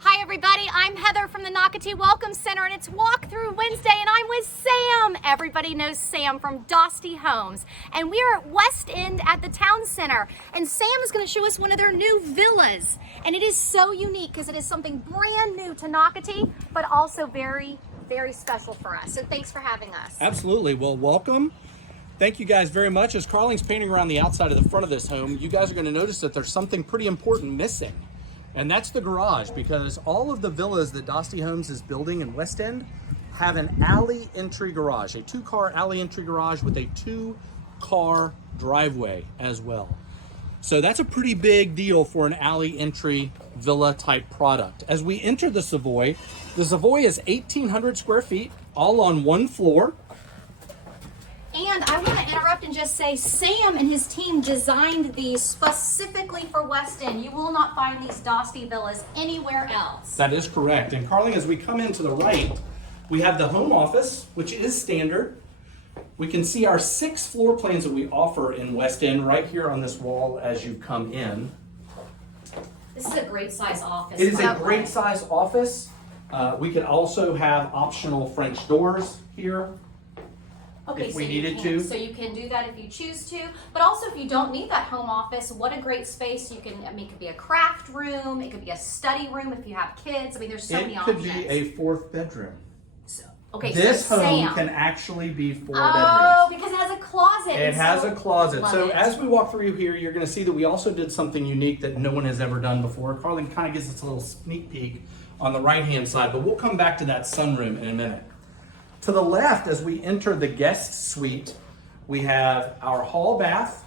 Hi everybody, I'm Heather from the Nocatee Welcome Center and it's Walkthrough Wednesday and I'm with Sam. Everybody knows Sam from Dostie Homes. And we are at West End at the Town Center and Sam is going to show us one of their new villas. And it is so unique because it is something brand new to Nocatee, but also very, very special for us. So thanks for having us. Absolutely. Well, welcome. Thank you guys very much. As Carling's painting around the outside of the front of this home, you guys are going to notice that there's something pretty important missing. And that's the garage, because all of the villas that Dostie Homes is building in West End have an alley entry garage, a 2-car alley entry garage with a 2-car driveway as well. So that's a pretty big deal for an alley entry villa type product. As we enter the Savoy is 1,800 square feet, all on one floor. And I want to interrupt and just say Sam and his team designed these specifically for West End. You will not find these Dostie villas anywhere else. That is correct. And Carling, as we come in to the right, we have the home office, which is standard. We can see our 6 floor plans that we offer in West End right here on this wall as you come in. This is a great size office. It is a great size office. We could also have optional French doors here. Okay, if we needed to. So you can do that if you choose to, but also if you don't need that home office, what a great space you can, I mean, it could be a craft room, it could be a study room if you have kids. I mean, there's so many options. It could be a 4th bedroom. So, okay, this so home Sam can actually be 4 bedrooms. Oh, because it has a closet. It has a closet. So it. as we walk through here, you're going to see that we also did something unique that no one has ever done before. Carling kind of gives us a little sneak peek on the right-hand side, but we'll come back to that sunroom in a minute. To the left, as we enter the guest suite, we have our hall bath.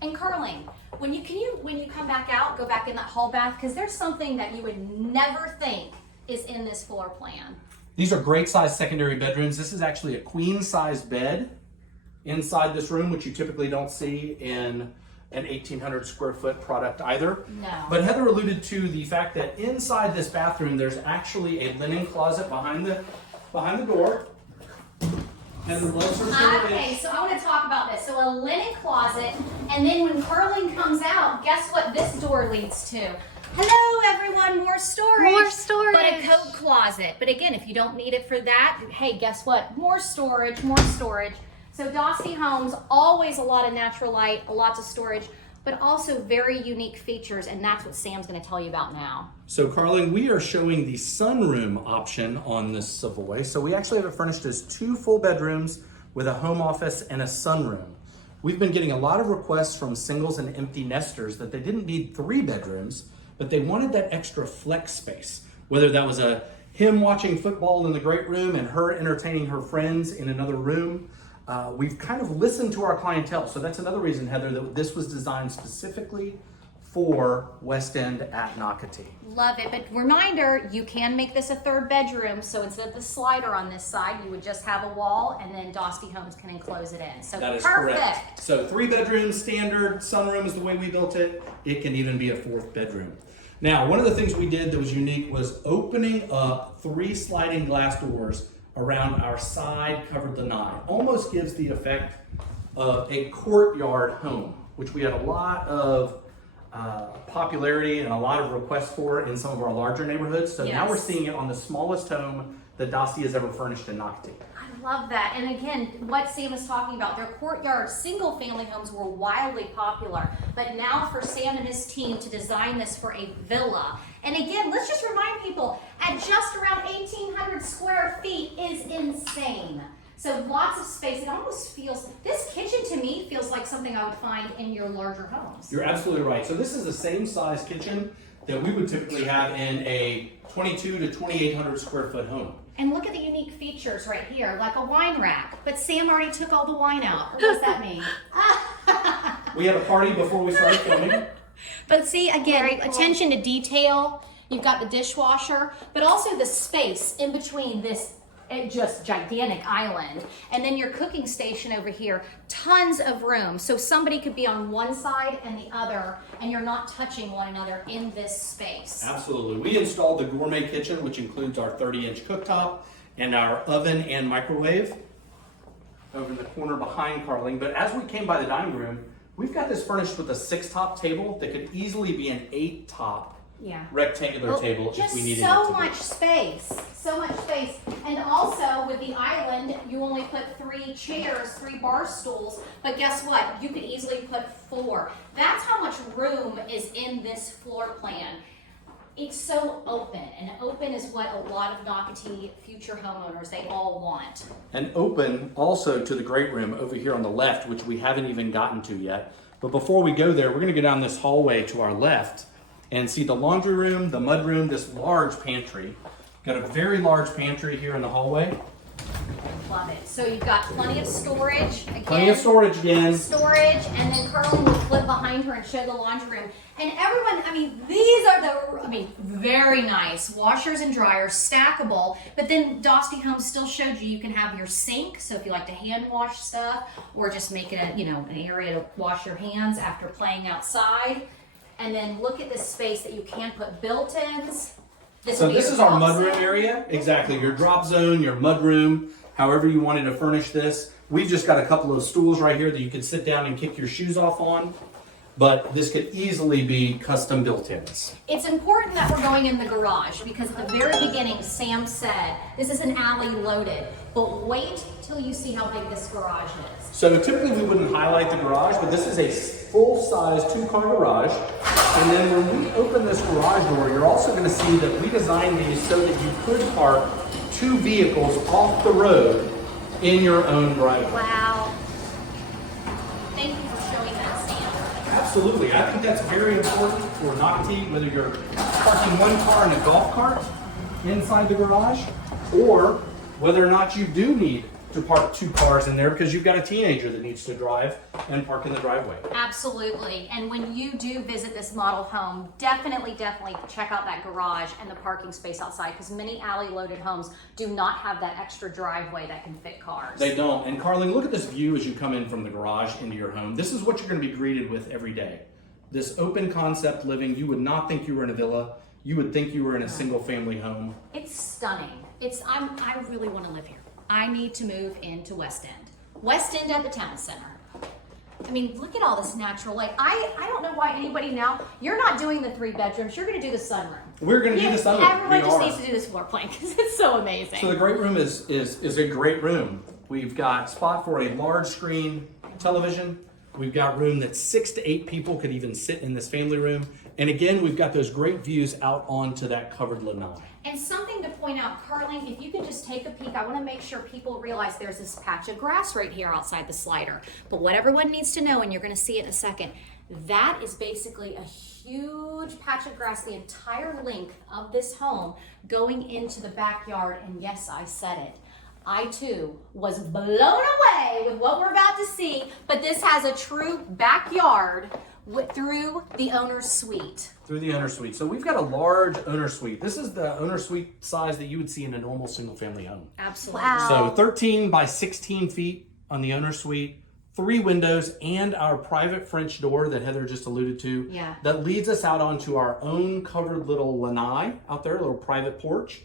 And Carling, when you come back out, go back in that hall bath, because there's something that you would never think is in this floor plan. These are great size secondary bedrooms. This is actually a queen size bed inside this room, which you typically don't see in an 1,800 square foot product either. No. But Heather alluded to the fact that inside this bathroom, there's actually a linen closet behind the door. And the legs are still Okay, so I want to talk about this. So a linen closet, and then when Carling comes out, guess what this door leads to? Hello everyone, more storage. More storage. But a coat closet. But again, if you don't need it for that, hey, guess what? More storage, more storage. So Dostie Homes, always a lot of natural light, lots of storage, but also very unique features, and that's what Sam's going to tell you about now. So Carling, we are showing the sunroom option on this Savoy. So we actually have it furnished as 2 full bedrooms with a home office and a sunroom. We've been getting a lot of requests from singles and empty nesters that they didn't need 3 bedrooms, but they wanted that extra flex space. Whether that was him watching football in the great room and her entertaining her friends in another room. We've kind of listened to our clientele. So that's another reason, Heather, that this was designed specifically for West End at Nocatee. Love it, but reminder, you can make this a 3rd bedroom, so instead of the slider on this side, you would just have a wall, and then Dostie Homes can enclose it in. So that is perfect. Correct. So 3 bedrooms, standard, sunroom is the way we built it. It can even be a 4th bedroom. Now, one of the things we did that was unique was opening up 3 sliding glass doors around our side covered lanai. Almost gives the effect of a courtyard home, which we had a lot of popularity and a lot of requests for in some of our larger neighborhoods. So now we're seeing it on the smallest home that Dostie has ever furnished in Nocatee. I love that. And again, what Sam is talking about, their courtyard single family homes were wildly popular, but now for Sam and his team to design this for a villa. And again, let's just remind people, at just around 1,800 square feet is insane. So lots of space. It almost feels, this kitchen to me feels like something I would find in your larger homes. You're absolutely right. So this is the same size kitchen that we would typically have in a 22 to 2,800 square foot home. And look at the unique features right here, like a wine rack. But Sam already took all the wine out. What does that mean? We had a party before we started filming. But see, again, attention to detail. You've got the dishwasher, but also the space in between this just gigantic island. And then your cooking station over here, tons of room. So somebody could be on one side and the other, and you're not touching one another in this space. Absolutely. We installed the gourmet kitchen, which includes our 30-inch cooktop and our oven and microwave over in the corner behind Carling. But as we came by the dining room, we've got this furnished with a 6-top table that could easily be an 8-top rectangular table if just we needed so it to much space, so much space. And also with the island, you only put 3 chairs, 3 bar stools, but guess what? You could easily put 4. That's how much room is in this floor plan. It's so open, and open is what a lot of Nocatee future homeowners, they all want. And open also to the great room over here on the left, which we haven't even gotten to yet. But before we go there, we're gonna go down this hallway to our left and see the laundry room, the mud room, this large pantry. Got a very large pantry here in the hallway. Love it. So you've got plenty of storage. Again, Plenty of storage again. Storage, and then Carlin will flip behind her and show the laundry room. And everyone, I mean, these are very nice. Washers and dryers, stackable. But then Dostie Homes still showed you can have your sink. So if you like to hand wash stuff, or just make it an area to wash your hands after playing outside. And then look at this space that you can put built-ins. So this is our mudroom area. Exactly, your drop zone, your mudroom, however you wanted to furnish this. We've just got a couple of stools right here that you can sit down and kick your shoes off on. But this could easily be custom built-ins. It's important that we're going in the garage because at the very beginning, Sam said, this is an alley loaded, but wait till you see how big this garage is. So typically we wouldn't highlight the garage, but this is a full-size 2-car garage. And then when we open this garage door, you're also going to see that we designed these so that you could park 2 vehicles off the road in your own driveway. Wow. Thank you for showing that, Sam. Absolutely. I think that's very important for Nocatee, whether you're parking 1 car in a golf cart inside the garage, or whether or not you do need to park 2 cars in there because you've got a teenager that needs to drive and park in the driveway. Absolutely. And when you do visit this model home, definitely check out that garage and the parking space outside, because many alley loaded homes do not have that extra driveway that can fit cars. They don't. And Carly, look at this view as you come in from the garage into your home. This is what you're going to be greeted with every day. This open concept living. You would not think you were in a villa. You would think you were in a single family home. It's stunning. I really want to live here. I need to move into West End. West End at the town center. I mean, look at all this natural light. I don't know why anybody now, you're not doing the 3 bedrooms, you're going to do the sunroom. We're going to do the sunroom. Everyone just needs to do this floor plan because it's so amazing. So the great room is a great room. We've got spot for a large screen television. We've got room that 6 to 8 people could even sit in this family room. And again, we've got those great views out onto that covered lanai. And something to point out, Carling, if you can just take a peek, I want to make sure people realize there's this patch of grass right here outside the slider. But what everyone needs to know, and you're going to see it in a second, that is basically a huge patch of grass the entire length of this home going into the backyard. And yes, I said it. I too was blown away with what we're about to see, but this has a true backyard through the owner's suite. Through the owner suite. So we've got a large owner suite. This is the owner suite size that you would see in a normal single family home. Absolutely. Wow. So 13 by 16 feet on the owner suite, 3 windows, and our private French door that Heather just alluded to. Yeah. That leads us out onto our own covered little lanai out there, a little private porch,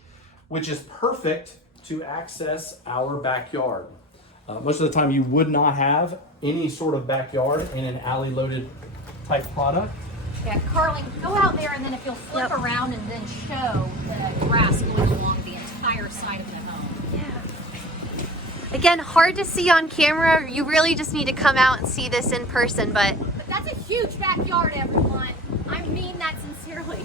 which is perfect to access our backyard. Most of the time you would not have any sort of backyard in an alley loaded type product. Yeah, Carling, go out there and then if you'll flip around and then show the grass going along the entire side of the home. Yeah. Again, hard to see on camera. You really just need to come out and see this in person, but that's a huge backyard, everyone. I mean that sincerely.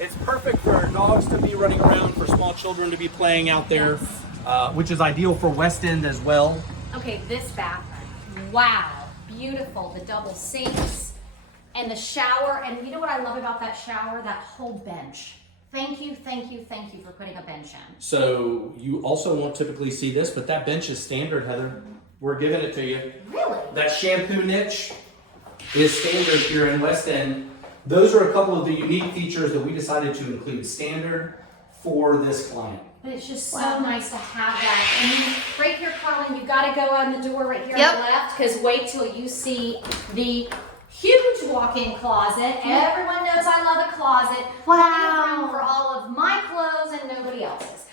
It's perfect for dogs to be running around, for small children to be playing out there, Yes. Which is ideal for West End as well. Okay, this bathroom. Wow, beautiful. The double sinks and the shower. And you know what I love about that shower? That whole bench. Thank you for putting a bench in. So you also won't typically see this, but that bench is standard, Heather. We're giving it to you. Really? That shampoo niche is standard here in West End. Those are a couple of the unique features that we decided to include standard for this client. But it's just so nice to have that. And right here, Carlin, you've got to go on the door right here on the left, because wait till you see the huge walk-in closet. Everyone knows I love a closet. Wow. Room for all of my clothes and nobody else's.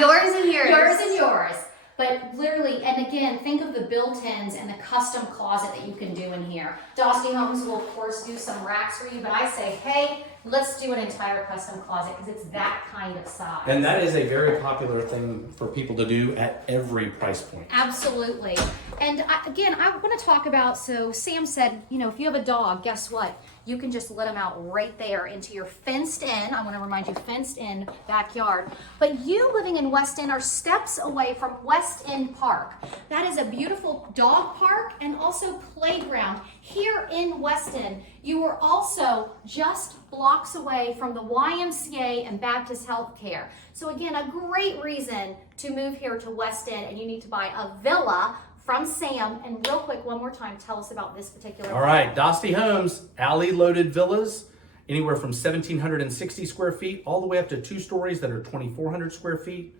yours and yours. Yours and yours. But literally, and again, think of the built-ins and the custom closet that you can do in here. Dostie Homes will, of course, do some racks for you, but I say, hey, let's do an entire custom closet because it's that kind of size. And that is a very popular thing for people to do at every price point. Absolutely. And again, I want to talk about, so Sam said, you know, if you have a dog, guess what? You can just let them out right there into your fenced in, I want to remind you, fenced in backyard. But you living in West End are steps away from West End Park. That is a beautiful dog park and also playground here in West End. You are also just blocks away from the YMCA and Baptist Healthcare. So again, a great reason to move here to West End, and you need to buy a villa from Sam. And real quick, one more time, tell us about this particular All right, Dostie Homes, alley-loaded villas, anywhere from 1,760 square feet all the way up to 2 stories that are 2,400 square feet,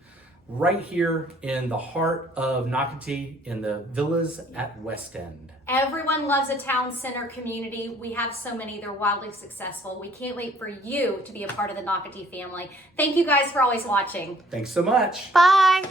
right here in the heart of Nocatee in the villas at West End. Everyone loves a town center community. We have so many, they're wildly successful. We can't wait for you to be a part of the Nocatee family. Thank you guys for always watching. Thanks so much. Bye.